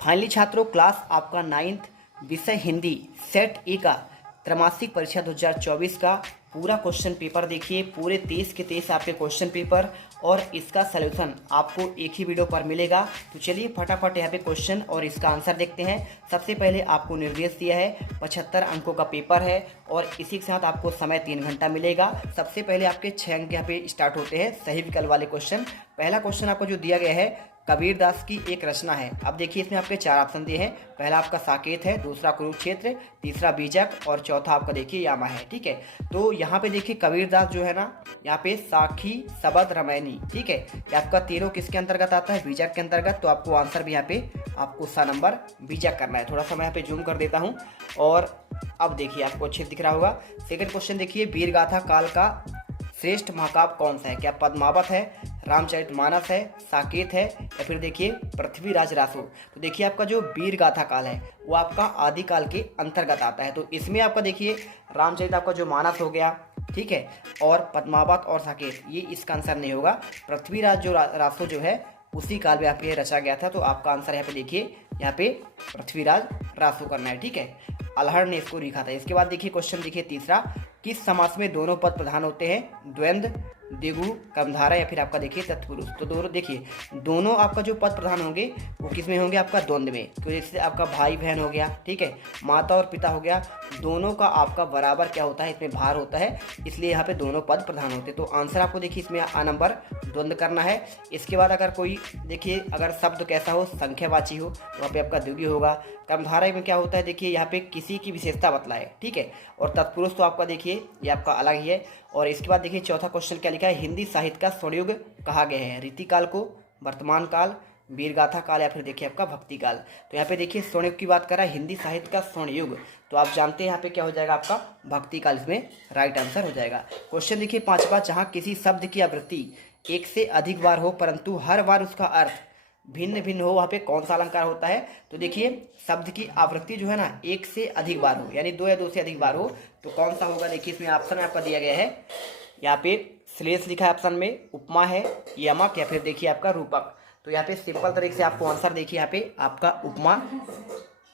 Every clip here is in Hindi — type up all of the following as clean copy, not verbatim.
फाइनली छात्रों, क्लास आपका 9th विषय हिंदी सेट ए का त्रैमासिक परीक्षा 2024 का पूरा क्वेश्चन पेपर देखिए। पूरे 23 के 23 आपके क्वेश्चन पेपर और इसका सलूशन आपको एक ही वीडियो पर मिलेगा। तो चलिए फटाफट यहाँ पे क्वेश्चन और इसका आंसर देखते हैं। सबसे पहले आपको निर्देश दिया है 75 अंकों का पेपर है और इसी के साथ आपको समय 3 घंटा मिलेगा। सबसे पहले आपके 6 अंक यहाँ पे स्टार्ट होते हैं सही विकल्प वाले क्वेश्चन। पहला क्वेश्चन आपको जो दिया गया है, कबीरदास की एक रचना है। अब देखिए इसमें आपके 4 ऑप्शन दिए हैं। पहला आपका साकेत है, दूसरा कुरुक्षेत्र, तीसरा बीजक और चौथा आपका देखिए यामा है। ठीक है, तो यहाँ पे देखिए कबीरदास जो है ना, यहाँ पे साखी सबद रमैनी, ठीक है, ये आपका तीनों किसके अंतर्गत आता है? बीजक के अंतर्गत। तो आपको आंसर भी यहाँ पे आपको सा नंबर बीजक करना है। थोड़ा सा मैं यहाँ पे जूम कर देता हूँ और अब देखिए आपको अच्छे दिख रहा होगा। सेकंड क्वेश्चन देखिए, वीर गाथा काल का श्रेष्ठ महाकाव्य कौन सा है? क्या पद्मावत है, रामचरितमानस है, साकेत है या फिर देखिए पृथ्वीराज रासो? तो देखिए आपका जो वीर गाथा काल है वो आपका आदिकाल के अंतर्गत आता है। तो इसमें आपका देखिए रामचरित आपका जो मानस हो गया, ठीक है, और पद्मावत और साकेत ये इसका आंसर नहीं होगा। पृथ्वीराज जो रासो जो है उसी काल में यहाँ पे रचा गया था। तो आपका आंसर यहाँ पे देखिए यहाँ पे पृथ्वीराज रासो करना है। ठीक है, अल्हड़ ने इसको लिखा था। इसके बाद देखिए क्वेश्चन देखिए तीसरा, किस समास में दोनों पद प्रधान होते हैं? द्वंद्व, द्विगु, कर्मधारय या फिर आपका देखिए तत्पुरुष? तो दोनों देखिए दोनों आपका जो पद प्रधान होंगे वो किस में होंगे? आपका द्वंद्व में। तो जैसे आपका भाई बहन हो गया, ठीक है, माता और पिता हो गया, दोनों का आपका बराबर क्या होता है? इसमें भार होता है, इसलिए यहाँ पे दोनों पद प्रधान होते हैं। तो आंसर आपको देखिए इसमें आ नंबर द्वंद्व करना है। इसके बाद अगर कोई देखिए अगर शब्द कैसा हो, संख्यावाची हो, तो वहाँ पे आपका द्विगु होगा। कर्मधारय में क्या होता है? देखिए यहाँ पे किसी की विशेषता बतलाए, ठीक है, और तत्पुरुष तो आपका देखिए ये आपका अलग ही है। और इसके बाद देखिए चौथा क्वेश्चन क्या लिखा है? हिंदी साहित्य का स्वर्णयुग कहा गया है? रीतिकाल को, वर्तमान काल, वीरगाथा काल या फिर देखिए आपका भक्ति काल? तो यहाँ पे देखिए स्वर्णयुग की बात कर रहा है, हिंदी साहित्य का स्वर्णयुग, तो आप जानते हैं यहाँ पे क्या हो जाएगा? आपका भक्ति काल इसमें राइट आंसर हो जाएगा। क्वेश्चन देखिए पांचवा, जहाँ किसी शब्द की आवृत्ति एक से अधिक बार हो परंतु हर बार उसका अर्थ भिन्न भिन्न हो, वहाँ पे कौन सा अलंकार होता है? तो देखिए शब्द की आवृत्ति जो है ना एक से अधिक बार हो, यानी 2 या 2 से अधिक बार हो, तो कौन सा होगा? देखिए इसमें ऑप्शन में आपका दिया गया है, यहाँ पे श्लेष लिखा है ऑप्शन में, उपमा है, यमक या फिर देखिए आपका रूपक। तो यहाँ पे सिंपल तरीके से आपको आंसर देखिए यहाँ पे आपका उपमा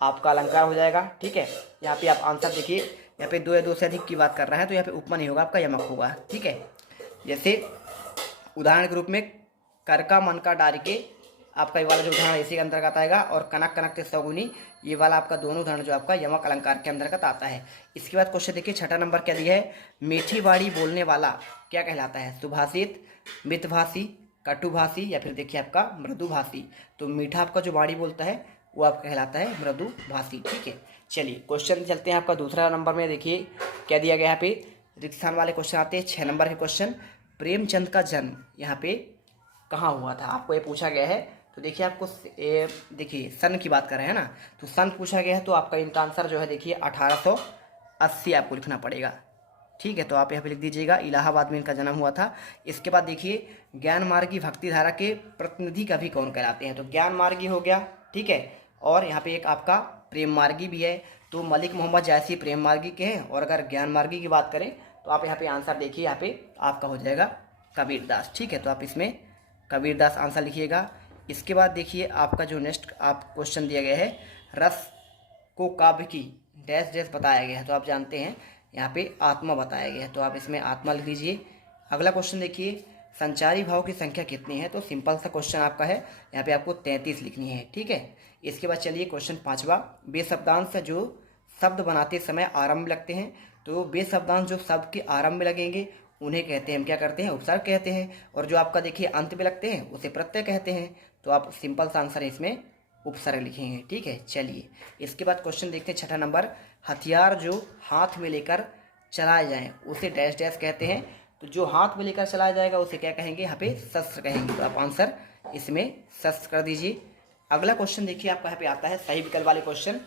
आपका अलंकार हो जाएगा। ठीक है, यहाँ पे आप आंसर देखिए, यहाँ पे 2 या 2 से अधिक की बात कर रहा है तो यहाँ पे उपमा नहीं होगा, आपका यमक होगा। ठीक है, जैसे उदाहरण के रूप में कर का मन का डार के, आपका ये वाला जो उदाहरण इसी के अंतर्गत आएगा, और कनक कनक ते सगुनी, ये वाला आपका दोनों उदाहरण जो आपका यमक अलंकार के अंतर्गत आता है। इसके बाद क्वेश्चन देखिए छठा नंबर क्या दिया है? मीठी वाणी बोलने वाला क्या कहलाता है? सुभाषित, मितभाषी, कटुभाषी या फिर देखिए आपका मृदुभाषी? तो मीठा आपका जो वाणी बोलता है वो आपका कहलाता है मृदुभाषी। ठीक है, चलिए क्वेश्चन चलते हैं आपका दूसरा नंबर में। देखिए क्या दिया गया यहाँ पे, रिक्त स्थान वाले क्वेश्चन आते हैं। 6 नंबर के क्वेश्चन, प्रेमचंद का जन्म यहाँ पे कहाँ हुआ था? आपको ये पूछा गया है। तो देखिए आपको देखिए सन की बात कर रहे हैं ना, तो सन पूछा गया है, तो आपका इनका आंसर जो है देखिए 1880 आपको लिखना पड़ेगा। ठीक है, तो आप यहाँ पे लिख दीजिएगा, इलाहाबाद में इनका जन्म हुआ था। इसके बाद देखिए ज्ञान मार्गी भक्ति धारा के प्रतिनिधि कवि कौन कहलाते हैं? तो ज्ञान मार्गी हो गया, ठीक है, और यहाँ पे एक आपका प्रेम मार्गी भी है। तो मलिक मोहम्मद जायसी प्रेम मार्गी के हैं, और अगर ज्ञान मार्गी की बात करें तो आप यहाँ पे आंसर देखिए, यहाँ पे आपका हो जाएगा कबीरदास। ठीक है, तो आप इसमें कबीरदास आंसर लिखिएगा। इसके बाद देखिए आपका जो नेक्स्ट आप क्वेश्चन दिया गया है, रस को काव्य की डैश डैश बताया गया है, तो आप जानते हैं यहाँ पे आत्मा बताया गया है, तो आप इसमें आत्मा लिख दीजिए। अगला क्वेश्चन देखिए, संचारी भाव की संख्या कितनी है? तो सिंपल सा क्वेश्चन आपका है, यहाँ पे आपको 33 लिखनी है। ठीक है, इसके बाद चलिए क्वेश्चन पाँचवा, बेशब्दांश जो शब्द बनाते समय आरंभ में लगते हैं, तो बेशब्दांश जो शब्द के आरंभ में लगेंगे उन्हें कहते हैं हम क्या करते हैं? उपसर्ग कहते हैं, और जो आपका देखिए अंत में लगते हैं उसे प्रत्यय कहते हैं। तो आप सिंपल सा आंसर इसमें उपसर्ग लिखेंगे। ठीक है, चलिए इसके बाद क्वेश्चन देखते हैं छठा नंबर, हथियार जो हाथ में लेकर चलाए जाएं उसे डैश डैश कहते हैं। तो जो हाथ में लेकर चलाया जाएगा उसे क्या कहेंगे? यहाँ पे शस्त्र कहेंगे। तो आप आंसर इसमें शस्त्र कर दीजिए। अगला क्वेश्चन देखिए आपका यहाँ पे आता है सही विकल्प वाले क्वेश्चन।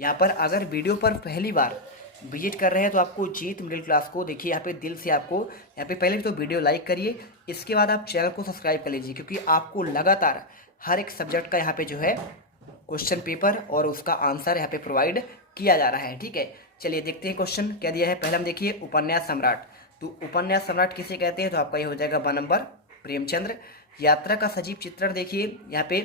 यहाँ पर अगर वीडियो पर पहली बार विजिट कर रहे हैं तो आपको जीत मिडिल क्लास को देखिए यहाँ पे दिल से आपको यहाँ पे पहले तो वीडियो लाइक करिए, इसके बाद आप चैनल को सब्सक्राइब कर लीजिए, क्योंकि आपको लगातार हर एक सब्जेक्ट का यहाँ पे जो है क्वेश्चन पेपर और उसका आंसर यहाँ पे प्रोवाइड किया जा रहा है। ठीक है, चलिए देखते हैं क्वेश्चन क्या दिया है। पहले हम देखिए उपन्यास सम्राट, तो उपन्यास सम्राट किसे कहते हैं? तो आपका ये हो जाएगा 1 नंबर प्रेमचंद्र। यात्रा का सजीव चित्रण देखिए यहाँ पे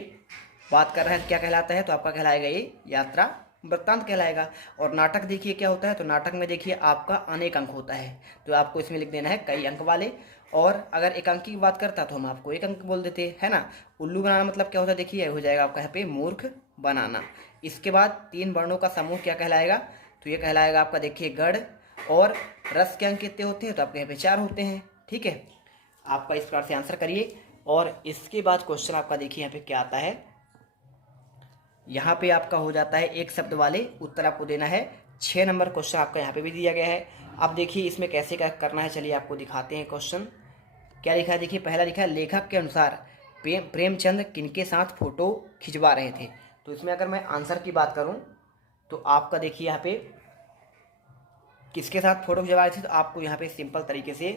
बात कर रहे हैं तो क्या कहलाता है, तो आपका कहलाएगा ये यात्रा वृत्तांत कहलाएगा। और नाटक देखिए क्या होता है, तो नाटक में देखिए आपका अनेक अंक होता है, तो आपको इसमें लिख देना है कई अंक वाले। और अगर एक अंक की बात करता तो हम आपको एक अंक बोल देते, है ना। उल्लू बनाना मतलब क्या होता है, देखिए हो जाएगा आपका यहाँ पे मूर्ख बनाना। इसके बाद 3 वर्णों का समूह क्या कहलाएगा, तो ये कहलाएगा आपका देखिए गढ़। और रस के अंक कितने होते हैं, तो आपके यहाँ पे 4 होते हैं, ठीक है। आपका इस प्रकार से आंसर करिए। और इसके बाद क्वेश्चन आपका देखिए यहाँ पे क्या आता है, यहाँ पे आपका हो जाता है एक शब्द वाले उत्तर आपको देना है। 6 नंबर क्वेश्चन आपका यहाँ पे भी दिया गया है। अब देखिए इसमें कैसे क्या करना है, चलिए आपको दिखाते हैं क्वेश्चन क्या लिखा है। देखिए पहला लिखा है, लेखक के अनुसार प्रेमचंद किनके साथ फोटो खिंचवा रहे थे। तो इसमें अगर मैं आंसर की बात करूँ तो आपका देखिए यहाँ पे किसके साथ फोटो खिंचवा रहे थे, तो आपको यहाँ पे सिंपल तरीके से,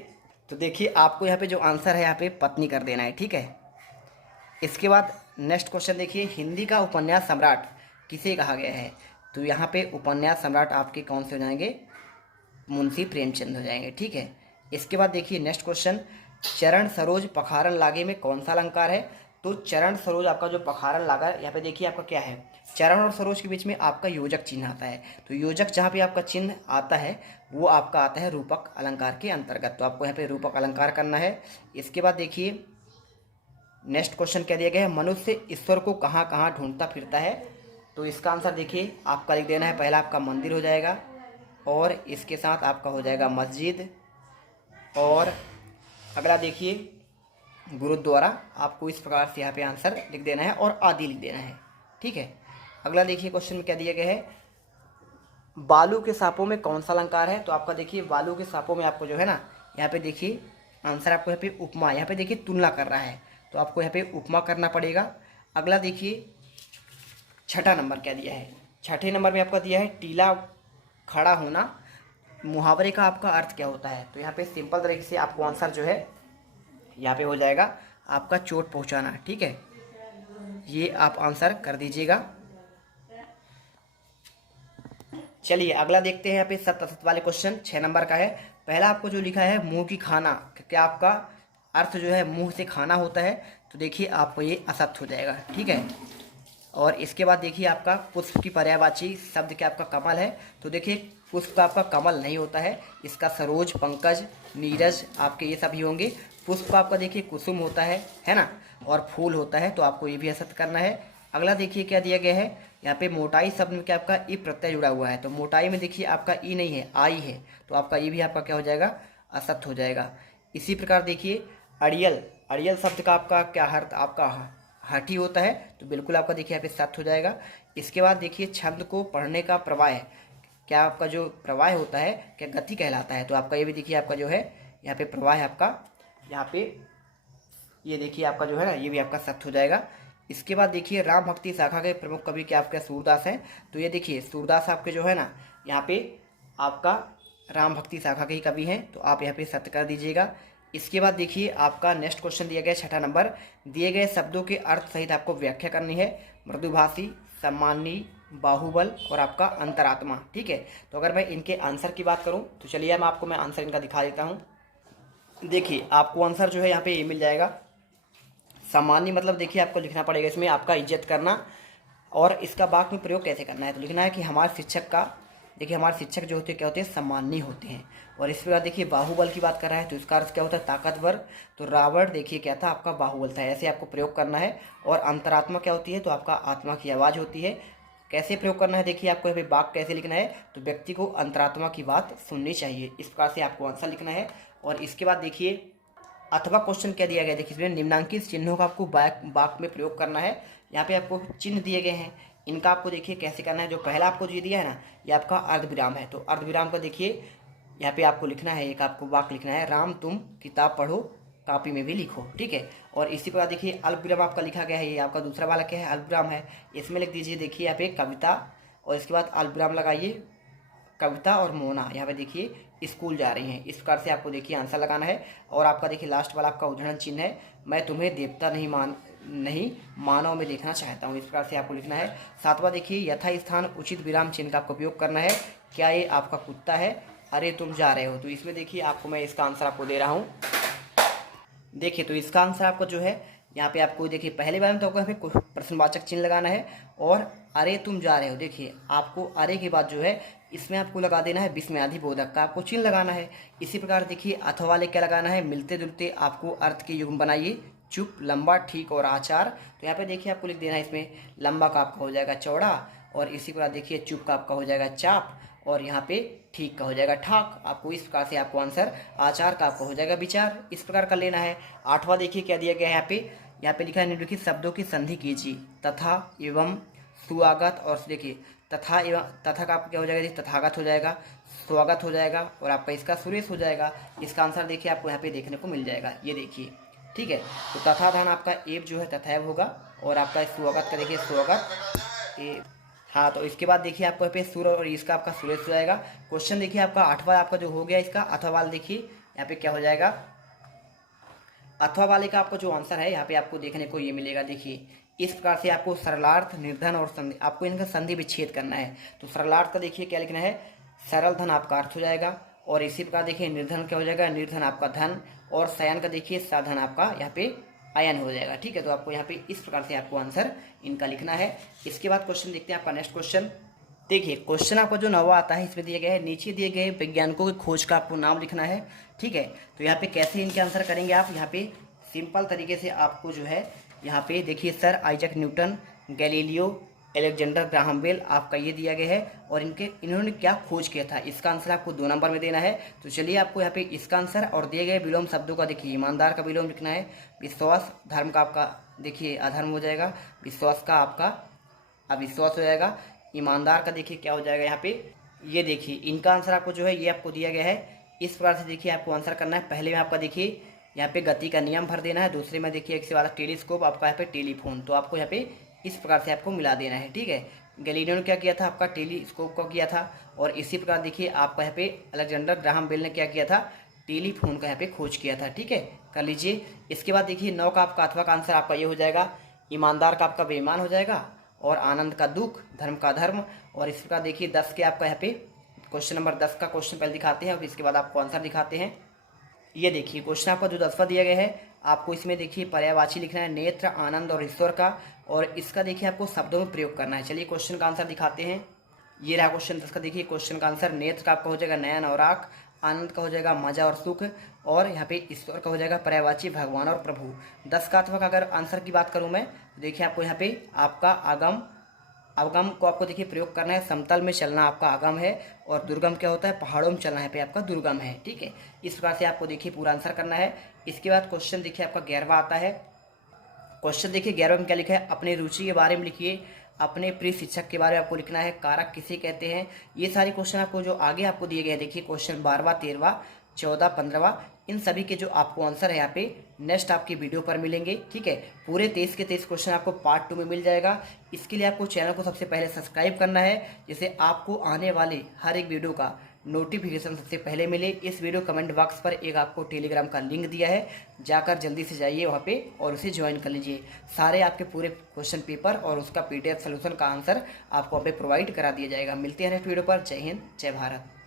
तो देखिए आपको यहाँ पे जो आंसर है यहाँ पे पत्नी कर देना है, ठीक है। इसके बाद नेक्स्ट क्वेश्चन देखिए, हिंदी का उपन्यास सम्राट किसे कहा गया है। तो यहाँ पे उपन्यास सम्राट आपके कौन से हो जाएंगे, मुंशी प्रेमचंद हो जाएंगे, ठीक है। इसके बाद देखिए नेक्स्ट क्वेश्चन, चरण सरोज पखारन लागे में कौन सा अलंकार है। तो चरण सरोज आपका जो पखारन लागा है, यहाँ पे देखिए आपका क्या है, चरण और सरोज के बीच में आपका योजक चिन्ह आता है। तो योजक जहाँ पे आपका चिन्ह आता है वो आपका आता है रूपक अलंकार के अंतर्गत, तो आपको यहाँ पे रूपक अलंकार करना है। इसके बाद देखिए नेक्स्ट क्वेश्चन क्या दिया गया है, मनुष्य ईश्वर को कहाँ कहाँ ढूंढता फिरता है। तो इसका आंसर देखिए आपका लिख देना है, पहला आपका मंदिर हो जाएगा, और इसके साथ आपका हो जाएगा मस्जिद, और अगला देखिए गुरुद्वारा। आपको इस प्रकार से यहाँ पे आंसर लिख देना है और आदि लिख देना है, ठीक है। अगला देखिए क्वेश्चन में क्या दिया गया है, बालू के सांपों में कौन सा अलंकार है। तो आपका देखिए बालू के सांपों में आपको जो है ना, यहाँ पे देखिए आंसर आपको यहाँ पे उपमा, यहाँ पे देखिए तुलना कर रहा है, तो आपको यहाँ पे उपमा करना पड़ेगा। अगला देखिए 6ठा नंबर क्या दिया है, 6ठे नंबर में आपका दिया है टीला खड़ा होना, मुहावरे का आपका अर्थ क्या होता है। तो यहाँ पे सिंपल तरीके से आपको आंसर जो है यहाँ पे हो जाएगा आपका चोट पहुँचाना, ठीक है। ये आप आंसर कर दीजिएगा। चलिए अगला देखते हैं, यहाँ पे सत्य असत्य वाले क्वेश्चन 6 नंबर का है। पहला आपको जो लिखा है मुंह की खाना, क्या आपका अर्थ जो है मुंह से खाना होता है, तो देखिए आपको ये असत्य हो जाएगा, ठीक है। और इसके बाद देखिए आपका पुष्प की पर्यायवाची शब्द क्या आपका कमल है। तो देखिए पुष्प का आपका कमल नहीं होता है, इसका सरोज, पंकज, नीरज आपके ये सभी होंगे। पुष्प का आपका देखिए कुसुम होता है ना, और फूल होता है, तो आपको ये भी असत्य करना है। अगला देखिए क्या दिया गया है, यहाँ पे मोटाई शब्द में क्या आपका ई प्रत्यय जुड़ा हुआ है, तो मोटाई में देखिए आपका ई नहीं है, आई है, तो आपका ये भी आपका क्या हो जाएगा, असत्य हो जाएगा। इसी प्रकार देखिए अड़ियल, अड़ियल शब्द का आपका क्या अर्थ आपका हठी होता है, तो बिल्कुल आपका देखिए यहाँ पे सत्य हो जाएगा। इसके बाद देखिए छंद को पढ़ने का प्रवाह, क्या आपका जो प्रवाह होता है क्या गति कहलाता है, तो आपका ये भी देखिए आपका जो है यहाँ पे प्रवाह है आपका, यहाँ पे ये देखिए आपका जो है ना, ये भी आपका सत्य हो जाएगा। इसके बाद देखिए राम भक्ति शाखा के प्रमुख कवि क्या आपके सूरदास हैं, तो ये देखिए सूरदास आपके जो है ना, यहाँ पे आपका राम भक्ति शाखा के ही कवि हैं, तो आप यहाँ पे सत्य कर दीजिएगा। इसके बाद देखिए आपका नेक्स्ट क्वेश्चन दिया गया 6ठा नंबर, दिए गए शब्दों के अर्थ सहित आपको व्याख्या करनी है। मृदुभाषी, सम्मानी, बाहुबल और आपका अंतरात्मा, ठीक है। तो अगर मैं इनके आंसर की बात करूं तो चलिए मैं आंसर इनका दिखा देता हूं। देखिए आपको आंसर जो है यहाँ पे ये मिल जाएगा, सम्मानी मतलब देखिए आपको लिखना पड़ेगा इसमें आपका इज्जत करना, और इसका वाक्य में प्रयोग कैसे करना है, तो लिखना है कि हमारे शिक्षक का, देखिए हमारे शिक्षक जो होते हैं क्या होते हैं, सम्माननीय होते हैं। और इस प्रकार देखिए बाहुबल की बात कर रहा है, तो इसका अर्थ क्या होता है, ताकतवर, तो रावण देखिए क्या था आपका बाहुबल था, ऐसे आपको प्रयोग करना है। और अंतरात्मा क्या होती है, तो आपका आत्मा की आवाज़ होती है। कैसे प्रयोग करना है, देखिए आपको यहाँ पे वाक्य कैसे लिखना है, तो व्यक्ति को अंतरात्मा की बात सुननी चाहिए, इस प्रकार से आपको आंसर लिखना है। और इसके बाद देखिए अथवा क्वेश्चन क्या दिया गया, देखिए इसमें निम्नांकित चिन्हों का आपको वाक्य में प्रयोग करना है। यहाँ पे आपको चिन्ह दिए गए हैं, इनका आपको देखिए कैसे करना है। जो पहला आपको जो दिया है ना, ये आपका अर्धविराम है, तो अर्धविराम का देखिए यहाँ पे आपको लिखना है, एक आपको वाक्य लिखना है, राम तुम किताब पढ़ो कॉपी में भी लिखो, ठीक है। और इसी प्रकार देखिए अल्पविराम आपका लिखा गया है, ये आपका दूसरा वाला क्या है, अल्पविराम है, इसमें लिख दीजिए देखिए यहाँ पे कविता, और इसके बाद अल्पविराम लगाइए कविता और मोना, यहाँ पे देखिए स्कूल जा रही हैं, इस प्रकार से आपको देखिए आंसर लगाना है। और आपका देखिए लास्ट वाला आपका उदाहरण चिन्ह है, मैं तुम्हें देवता नहीं मानव में देखना चाहता हूँ, इस प्रकार से आपको लिखना है। 7वां देखिए यथा स्थान उचित विराम चिन्ह का आपको उपयोग करना है, क्या ये आपका कुत्ता है, अरे तुम जा रहे हो, तो इसमें देखिए आपको मैं इसका आंसर आपको दे रहा हूँ। देखिए तो इसका आंसर आपको जो है यहाँ पे आपको देखिए पहले बार में तो आपको यहाँ पे प्रश्नवाचक चिन्ह लगाना है। और अरे तुम जा रहे हो, देखिए आपको अरे के बाद जो है इसमें आपको लगा देना है विस्मयादि बोधक का आपको चिन्ह लगाना है। इसी प्रकार देखिए अथवा वाले क्या लगाना है, मिलते जुलते आपको अर्थ के युग्म बनाइए, चुप, लंबा, ठीक और आचार। तो यहाँ पे देखिए आपको लिख देना है इसमें लंबा का आपका हो जाएगा चौड़ा, और इसी प्रकार देखिए चुप का आपका हो जाएगा चाप, और यहाँ पे ठीक का हो जाएगा ठाक। आपको इस प्रकार से आपको आंसर आचार का आपको हो जाएगा विचार, इस प्रकार का लेना है। आठवां देखिए क्या दिया गया है यहाँ पे लिखा है निम्नलिखित शब्दों की संधि कीजिए, तथा एवं स्वागत। और देखिए तथा एवं तथा का आपका क्या हो जाएगा, तथागत हो जाएगा, स्वागत हो जाएगा, और आपका इसका सुरेश हो जाएगा। इसका आंसर देखिए आपको यहाँ पे देखने को मिल जाएगा, ये देखिए, ठीक है। तो तथा धन आपका एव जो है तथैव होगा, और आपका स्वागत का देखिए स्वागत ए। हाँ, तो इसके बाद देखिए आपको यहाँ पे सुर और इसका आपका सुरेश हो जाएगा। क्वेश्चन देखिए आपका आठवां आपका जो हो गया इसका अथवा वाला, देखिए यहाँ पे क्या हो जाएगा, अथवा वाले का आपको जो आंसर है यहाँ पे आपको देखने को ये मिलेगा। देखिए इस प्रकार से आपको सरलार्थ, निर्धन और संधि, आपको इनका संधि विच्छेद करना है। तो सरलार्थ का देखिए क्या लिखना है, सरल धन आपका अर्थ हो जाएगा, और इसी प्रकार देखिए निर्धन क्या हो जाएगा, निर्धन आपका धन, और शयन का देखिए साधन आपका यहाँ पे अयन हो जाएगा, ठीक है। तो आपको यहाँ पे इस प्रकार से आपको आंसर इनका लिखना है। इसके बाद क्वेश्चन देखते हैं आपका नेक्स्ट क्वेश्चन। देखिए क्वेश्चन आपका जो 9वां आता है इसमें दिया गया है, नीचे दिए गए वैज्ञानिकों की खोज का आपको नाम लिखना है, ठीक है। तो यहाँ पे कैसे इनके आंसर करेंगे आप, यहाँ पे सिंपल तरीके से आपको जो है यहाँ पे देखिए sir Isaac Newton, Galileo, Alexander Graham Bell, आपका ये दिया गया है, और इन्होंने क्या खोज किया था, इसका आंसर आपको 2 नंबर में देना है। तो चलिए आपको यहाँ पे इसका आंसर और दिए गए विलोम शब्दों का देखिए ईमानदार का विलोम लिखना है, विश्वास, धर्म का आपका देखिए अधर्म हो जाएगा, विश्वास का आपका अविश्वास हो जाएगा, ईमानदार का देखिए क्या हो जाएगा यहाँ पे, ये देखिए इनका आंसर आपको जो है ये आपको दिया गया है। इस प्रकार से देखिए आपको आंसर करना है। पहले में आपका देखिए यहाँ पे गति का नियम भर देना है, दूसरे में देखिए एक से वाला टेलीस्कोप, आपका यहाँ पे टेलीफोन, तो आपको यहाँ पे इस प्रकार से आपको मिला देना है, ठीक है। गैलीलियो ने क्या किया था, आपका टेलीस्कोप का किया था, और इसी प्रकार देखिए आपका यहाँ पे अलेक्जेंडर ग्राहम बेल ने क्या किया था, टेलीफोन का यहाँ पे खोज किया था, ठीक है, कर लीजिए। इसके बाद देखिए 9 का आपका अथवा का आंसर आपका ये हो जाएगा, ईमानदार का आपका बेईमान हो जाएगा, और आनंद का दुख, धर्म का धर्म। और इस प्रकार देखिए 10 के आपका यहाँ पे क्वेश्चन नंबर 10 का क्वेश्चन पहले दिखाते हैं और इसके बाद आपको आंसर दिखाते हैं। ये देखिए क्वेश्चन आपका जो 10वां दिया गया है, आपको इसमें देखिए पर्यायवाची लिखना है, नेत्र, आनंद और ईश्वर का, और इसका देखिए आपको शब्दों में प्रयोग करना है। चलिए क्वेश्चन का आंसर दिखाते हैं। ये रहा क्वेश्चन 10 का, देखिए क्वेश्चन का आंसर, नेत्र का आपका हो जाएगा नयन और आँख, आनंद का हो जाएगा मजा और सुख, और यहाँ पे ईश्वर का हो जाएगा पर्यायवाची भगवान और प्रभु। 10 का अथवा का अगर आंसर की बात करूँ मैं, देखिए आपको यहाँ पे आपका आगम, अवगम को आपको देखिए प्रयोग करना है, समतल में चलना आपका आगम है, और दुर्गम क्या होता है, पहाड़ों में चलना है पे आपका दुर्गम है, ठीक है। इस प्रकार से आपको देखिए पूरा आंसर करना है। इसके बाद क्वेश्चन देखिए आपका 11वां आता है। क्वेश्चन देखिए 11वें में क्या लिखा है, अपनी रुचि के बारे में लिखिए, अपने प्रिय शिक्षक के बारे में आपको लिखना है, कारक किसे कहते हैं। ये सारे क्वेश्चन आपको जो आगे आपको दिए गए हैं, देखिए क्वेश्चन 12वां, 13वां, 14, 15वां, इन सभी के जो आपको आंसर है यहाँ पे नेक्स्ट आपकी वीडियो पर मिलेंगे, ठीक है। पूरे 23 के 23 क्वेश्चन आपको पार्ट 2 में मिल जाएगा। इसके लिए आपको चैनल को सबसे पहले सब्सक्राइब करना है, जिससे आपको आने वाले हर एक वीडियो का नोटिफिकेशन सबसे पहले मिले। इस वीडियो कमेंट बॉक्स पर एक आपको टेलीग्राम का लिंक दिया है, जाकर जल्दी से जाइए वहाँ पे और उसे ज्वाइन कर लीजिए। सारे आपके पूरे क्वेश्चन पेपर और उसका PDF सोल्यूशन का आंसर आपको वहाँ पे प्रोवाइड करा दिया जाएगा। मिलते हैं नेक्स्ट वीडियो पर। जय हिंद, जय भारत।